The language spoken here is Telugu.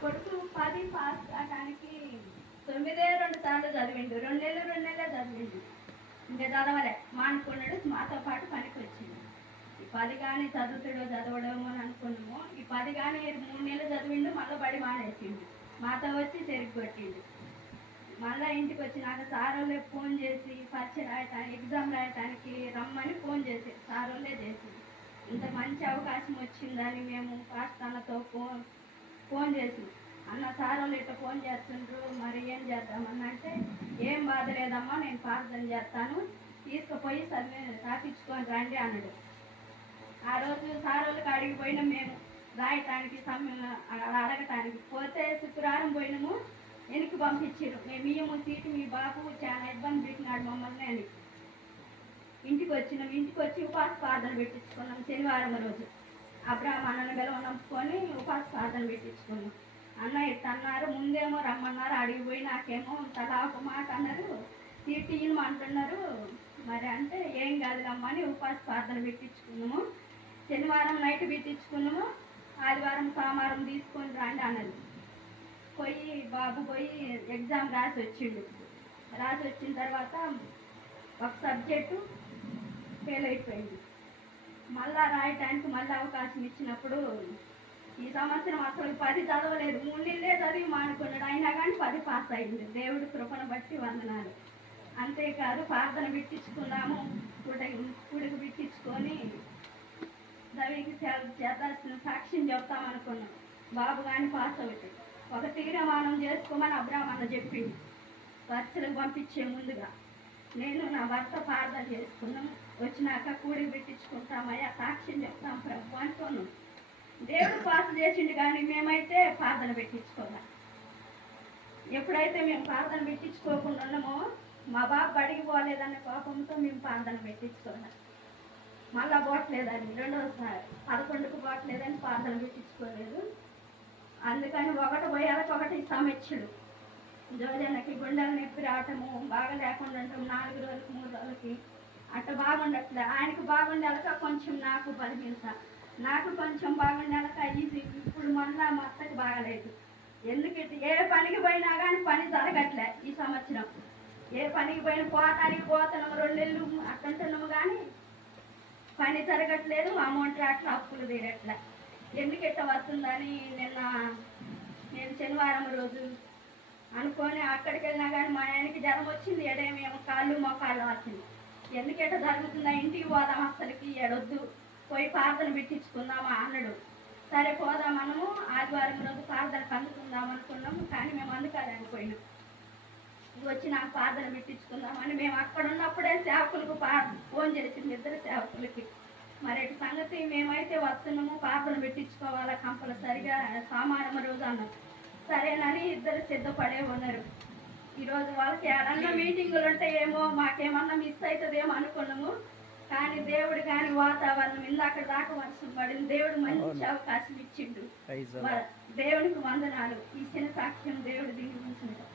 కొడుకు 10 పాస్ కావడానికి 9 2 సార్లు చదివిండు. 2 నెలలే చదివిండు. ఇంకా చదవలే, మానుకున్నాడు. మాతో పాటు పనికి వచ్చిండు. ఈ 10 కానీ చదవడమో అని అనుకున్నాము. ఈ 10 కానీ 3 నెలలు చదివిండు, మళ్ళీ బడి మానేసిండు. మాతో వచ్చి చెరుకు కొట్టిండు. మళ్ళీ ఇంటికి వచ్చినాక సారోళ్ళే ఫోన్ చేసి పరీక్ష రాయటానికి, ఎగ్జామ్ రాయటానికి రమ్మని ఫోన్ చేసి సారోళ్ళే చేసిండు. ఇంత మంచి అవకాశం వచ్చిందని మేము పాస్ట్ అన్నతో ఫోన్ చేసి, అన్న సారోళ్ళు ఇట్లా ఫోన్ చేస్తుండ్రు, మరి ఏం చేద్దామని అంటే, ఏం బాధ లేదమ్మా, నేను ప్రార్థన చేస్తాను, తీసుకుపోయి రాపించుకొని రండి అన్నాడు. ఆ రోజు సారోళ్ళకి అడిగిపోయినాం మేము రాయటానికి, అడగటానికి. పోతే శుక్రవారం పోయినాము, వెనక్కి పంపించారు. మేము సీటు మీ బాబు చాలా ఇబ్బంది పెట్టినాడు మమ్మల్ని అని. ఇంటికి వచ్చినాం. ఇంటికి వచ్చి ఉపాస ప్రార్థన పెట్టించుకున్నాం. శనివారం రోజు అబ్రాహ్మ అన్నను గెలవనంపుకొని ఉపాస ప్రార్థన పెట్టించుకున్నాం. అన్న ఇట్ట అన్నారు, ముందేమో రమ్మన్నారు, అడిగిపోయి నాకేమో తలా ఒక మాట అన్నారు, సీటు అంటున్నారు, మరి అంటే ఏం కాదులమ్మా అని ఉపాస ప్రార్థన పెట్టించుకున్నాము. శనివారం నైట్ పెట్టించుకున్నాము. ఆదివారం సోమవారం తీసుకొని రండి అన్నది. బాబు పోయి ఎగ్జామ్ రాసి వచ్చిండు. రాసి వచ్చిన తర్వాత ఒక సబ్జెక్టు ఫెయిల్ అయిపోయింది. మళ్ళా రాయటానికి మళ్ళీ అవకాశం ఇచ్చినప్పుడు ఈ సంవత్సరం అసలు 10 చదవలేదు, 3 నెలలే చదివి మానుకున్నాడు. అయినా కానీ 10 పాస్ అయింది. దేవుడి కృపను బట్టి వందనాలు. అంతేకాదు ప్రార్థన పెట్టించుకున్నాము. కుడికి పెట్టించుకొని దవికి చేద్దాల్సిన సాక్ష్యం చెప్తామనుకున్నాం. బాబు కానీ పాస్ అవుతాయి. ఒక తీర్మానం చేసుకోమని అబ్రాహ్మణ చెప్పింది. పరీక్షలకు పంపించే ముందుగా నేను నా భర్త ప్రార్థన చేసుకున్నాం. వచ్చినాక కూడికి పెట్టించుకుంటామయ్యా, సాక్ష్యం చెప్తాం ప్రభు అనుకున్నాం. దేవుడు పాస్ చేసిండు, కానీ మేమైతే ప్రార్థన పెట్టించుకోవాలి. ఎప్పుడైతే మేము ప్రార్థన పెట్టించుకోకుండా ఉన్నామో, మా బాబు బడికి పోలేదనే కోపంతో మేము ప్రార్థన పెట్టించుకోవాలి. మళ్ళా పోవట్లేదని, రెండోసారి 11కు పోవట్లేదని ప్రార్థన పెట్టించుకోలేదు. అందుకని ఒకటి పోయాలకు ఒకటి సమీక్షలు. జోజనకి గుండెలు నొప్పి రావటము, బాగా లేకుండా ఉంటాం 4 రోజులకి 3 రోజులకి అట్లా బాగుండట్లే. ఆయనకు బాగుండేలక కొంచెం నాకు బలహీనత, నాకు కొంచెం బాగుండేలక ఇది. ఇప్పుడు మళ్ళా మా అత్తకి బాగలేదు. ఎందుకంటే ఏ పనికి పోయినా కానీ పని జరగట్లే. ఈ సంవత్సరం ఏ పనికి పోయినా పోతున్నాము, 2 నెలలు అట్టుంటున్నాము, కానీ పని జరగట్లేదు. అమౌంట్ రాట్లా, అప్పులు తీరట్లే. ఎందుకెట్ట వస్తుందని నేను శనివారం రోజు అనుకొని అక్కడికి వెళ్ళినా కానీ మా ఆయనకి జ్వరం వచ్చింది. ఎడేమేమో కాళ్ళు మోకాళ్ళు వచ్చింది. ఎందుకెట్ట జరుగుతుందా, ఇంటికి పోదాం, అస్సలకి ఎడొద్దు, పోయి ప్రార్థన పెట్టించుకుందామా అన్నాడు. సరే పోదాం, మనము ఆదివారం రోజు ప్రార్థనకు అందుకుందాం అనుకున్నాము. కానీ మేము అందుకోలేకపోయినాం. వచ్చి నాకు ప్రార్థన పెట్టించుకుందామని మేము అక్కడ ఉన్నప్పుడే సేవకులకు ఫోన్ చేసింది, 2 సేవకులకి. మరి సంగతి మేమైతే వస్తున్నాము, ప్రార్థన పెట్టించుకోవాలా కంపల్సరిగా సోమవారం రోజు అన్నాం. సరేనని 2 సిద్ధపడే ఉన్నారు. ఈరోజు వాళ్ళకి ఏమన్నా మీటింగులు ఉంటాయేమో, మాకేమన్నా మిస్ అవుతుందేమో అనుకున్నాము. కానీ దేవుడు కానీ వాతావరణం ఇందాక దాకా వర్షం పడింది. దేవుడు మంచి అవకాశం ఇచ్చిండు. దేవునికి వందనాలు. ఈ చిన్న సాక్ష్యం దేవుడు దీనికి ఉంచుంటాం.